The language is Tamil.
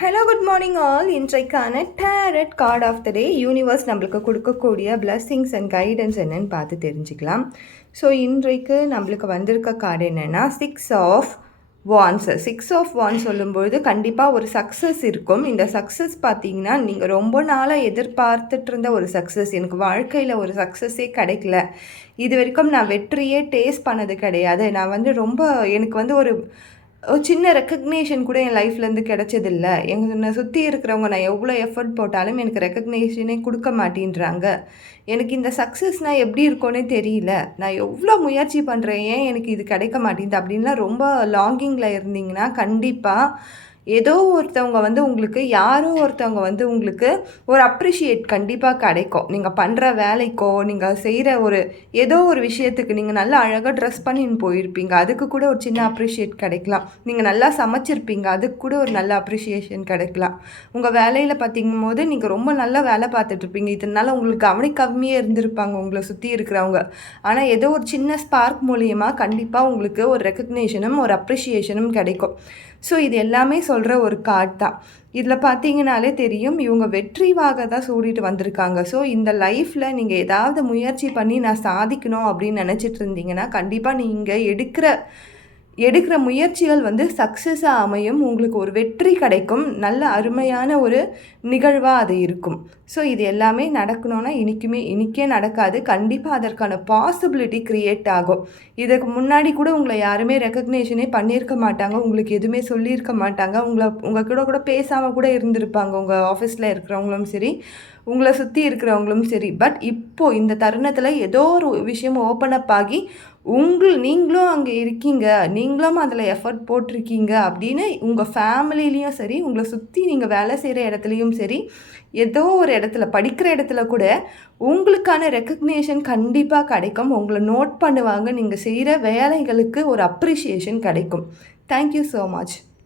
Hello good morning all. இன்றைக்கான tarot card of the day universe நம்மளுக்கு கொடுக்கக்கூடிய பிளஸ்ஸிங்ஸ் அண்ட் கைடன்ஸ் என்னன்னு பார்த்து தெரிஞ்சுக்கலாம். ஸோ இன்றைக்கு நம்மளுக்கு வந்திருக்க கார்டு என்னென்னா 6 ஆஃப் வான்ஸ். 6 ஆஃப் வான்ஸ் சொல்லும்பொழுது கண்டிப்பாக ஒரு சக்ஸஸ் இருக்கும். இந்த சக்ஸஸ் பார்த்தீங்கன்னா நீங்கள் ரொம்ப நாளாக எதிர்பார்த்துட்டு இருந்த ஒரு சக்ஸஸ். எனக்கு வாழ்க்கையில் ஒரு சக்ஸஸே கிடைக்கல, இது வரைக்கும் நான் வெற்றியே டேஸ்ட் பண்ணது கிடையாது, நான் ரொம்ப எனக்கு ஒரு சின்ன ரெக்கக்னேஷன் கூட என் லைஃப்லேருந்து கிடச்சதில்ல, என்னை சுற்றி இருக்கிறவங்க நான் எவ்வளோ எஃபர்ட் போட்டாலும் எனக்கு ரெக்கக்னேஷனே கொடுக்க மாட்டேன்றாங்க, எனக்கு இந்த சக்ஸஸ்னால் எப்படி இருக்கும்னே தெரியல, நான் எவ்வளோ முயற்சி பண்ணுறேன், ஏன் எனக்கு இது கிடைக்க மாட்டேங்குது அப்படின்லாம் ரொம்ப லாங்கிங்கில் இருந்தீங்கன்னா கண்டிப்பாக ஏதோ ஒருத்தவங்க உங்களுக்கு யாரோ ஒருத்தவங்க உங்களுக்கு ஒரு அப்ரிஷியேட் கண்டிப்பாக கிடைக்கும். நீங்கள் பண்ணுற வேலைக்கோ நீங்கள் செய்கிற ஏதோ ஒரு விஷயத்துக்கு நீங்கள் நல்லா அழகாக ட்ரெஸ் பண்ணின்னு போயிருப்பீங்க, அதுக்கு கூட ஒரு சின்ன அப்ரிஷியேட் கிடைக்கலாம். நீங்கள் நல்லா சமைச்சிருப்பீங்க, அதுக்கு கூட ஒரு நல்ல அப்ரிஷியேஷன் கிடைக்கலாம். உங்கள் வேலையில் பார்த்திங்கும் போது நீங்கள் ரொம்ப நல்லா வேலை பார்த்துட்ருப்பீங்க, இதனால் உங்களுக்கு கவனிக்காமையே இருந்திருப்பாங்க உங்களை சுற்றி இருக்கிறவங்க. ஆனால் ஏதோ ஒரு சின்ன ஸ்பார்க் மூலியமாக கண்டிப்பாக உங்களுக்கு ஒரு ரெக்கக்னேஷனும் ஒரு அப்ரிஷியேஷனும் கிடைக்கும். ஸோ இது எல்லாமே சொல்கிற ஒரு கார்டு தான். இதில் பார்த்தீங்கனாலே தெரியும், இவங்க வெற்றிவாக தான் சூடிட்டு வந்திருக்காங்க. ஸோ இந்த லைஃப்பில் நீங்கள் ஏதாவது முயற்சி பண்ணி நான் சாதிக்கணும் அப்படின்னு நினச்சிட்டு இருந்தீங்கன்னா கண்டிப்பாக நீங்கள் எடுக்கிற முயற்சிகள் சக்ஸஸாக அமையும், உங்களுக்கு ஒரு வெற்றி கிடைக்கும், நல்ல அருமையான ஒரு நிகழ்வாக அது இருக்கும். ஸோ இது எல்லாமே நடக்கணும்னா இன்றைக்கே நடக்காது, கண்டிப்பாக அதற்கான பாசிபிலிட்டி க்ரியேட் ஆகும். இதுக்கு முன்னாடி கூட உங்களை யாருமே ரெக்கக்னேஷனே பண்ணியிருக்க மாட்டாங்க, உங்களுக்கு எதுவுமே சொல்லியிருக்க மாட்டாங்க, உங்கள் கூட பேசாமல் கூட இருந்திருப்பாங்க, உங்கள் ஆஃபீஸில் இருக்கிறவங்களும் சரி உங்களை சுற்றி இருக்கிறவங்களும் சரி. பட் இப்போது இந்த தருணத்தில் ஏதோ ஒரு விஷயம் ஓப்பன் அப் ஆகி நீங்களும் அங்கே இருக்கீங்க, நீங்களும் அதில் எஃபர்ட் போட்டிருக்கீங்க அப்படின்னு உங்கள் ஃபேமிலிலையும் சரி, உங்களை சுற்றி நீங்கள் வேலை செய்கிற இடத்துலையும் சரி, ஏதோ ஒரு இடத்துல படிக்கிற இடத்துல கூட உங்களுக்கான ரெக்கக்னேஷன் கண்டிப்பாக கிடைக்கும். உங்களை நோட் பண்ணுவாங்க, நீங்கள் செய்கிற வேலைகளுக்கு ஒரு அப்ரிஷியேஷன் கிடைக்கும். Thank you so much.